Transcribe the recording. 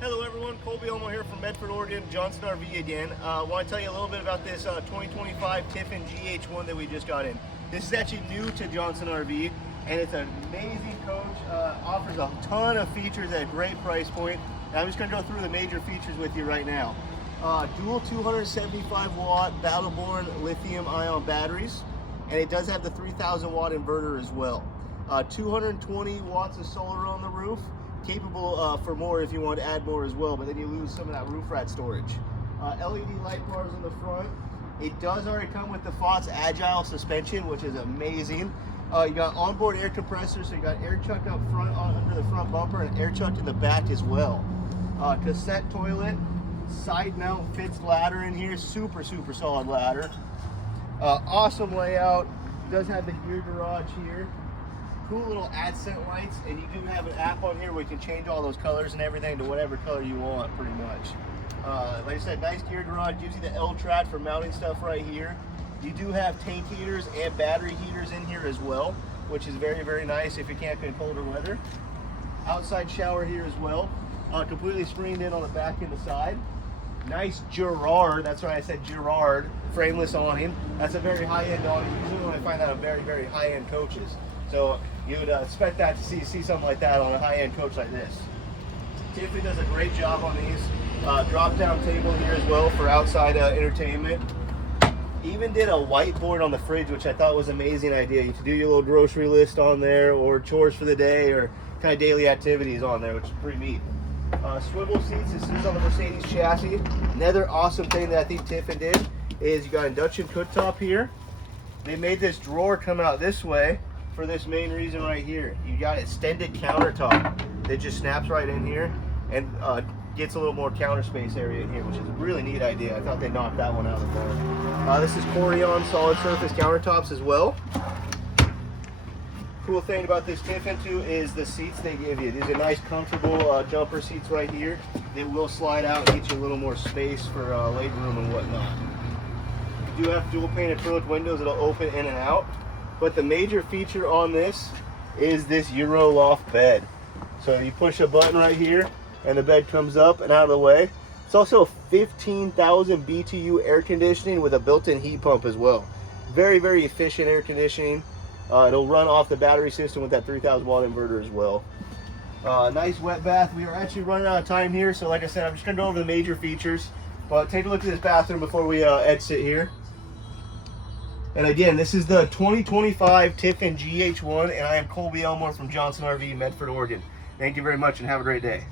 Hello everyone, Colby Elmo here from Medford, Oregon, Johnson RV again. I want to tell you a little bit about this 2025 Tiffin GH1 that we just got in. This is actually new to Johnson RV, and it's an amazing coach. Offers a ton of features at a great price point. And I'm just going to go through the major features with you right now. Dual 275 watt battle-borne lithium ion batteries, and it does have the 3000 watt inverter as well. 220 watts of solar on the roof, capable for more if you want to add more as well, but then you lose some of that roof rat storage. LED light bars on the front. It does already come with the FOTS Agile suspension, which is amazing. You got onboard air compressor, so you got air chucked up front under the front bumper and air chucked in the back as well. Cassette toilet, side mount fixed ladder in here, super solid ladder. Awesome layout. Does have the gear garage here. Cool little accent lights, and you do have an app on here where you can change all those colors and everything to whatever color you want, pretty much. Like I said, nice gear garage. Gives you the L-Trat for mounting stuff right here. You do have tank heaters and battery heaters in here as well, which is very nice if you camp in colder weather. Outside shower here as well. Completely screened in on the back and the side. Nice Girard, that's right, I said Girard, frameless awning. That's a very high-end awning. Usually when I find that on very high-end coaches. So you would expect that to see something like that on a high-end coach like this. Tiffin does a great job on these. Drop-down table here as well for outside entertainment. Even did a whiteboard on the fridge, which I thought was an amazing idea. You can do your little grocery list on there, or chores for the day, or kind of daily activities on there, which is pretty neat. Swivel seats. This is on the Mercedes chassis. Another awesome thing that I think Tiffin did is you got induction cooktop here. They made this drawer come out this way for this main reason right here. You got extended countertop that just snaps right in here and gets a little more counter space area in here, which is a really neat idea. I thought they knocked that one out of the park. This is Corian solid surface countertops as well. Cool thing about this Tiffin too is the seats they give you. These are nice comfortable jumper seats right here. They will slide out and get you a little more space for leg room and whatnot. You do have dual pane acrylic windows that'll open in and out. But the major feature on this is this Euro loft bed. So you push a button right here and the bed comes up and out of the way. It's also 15,000 BTU air conditioning with a built-in heat pump as well. Very efficient air conditioning. It'll run off the battery system with that 3000 watt inverter as well. Nice wet bath. We are actually running out of time here, so like I said, I'm just gonna go over the major features. But take a look at this bathroom before we exit here. And again, this is the 2025 Tiffin GH1, and I am Colby Elmore from Johnson RV, Medford, Oregon. Thank you very much and have a great day.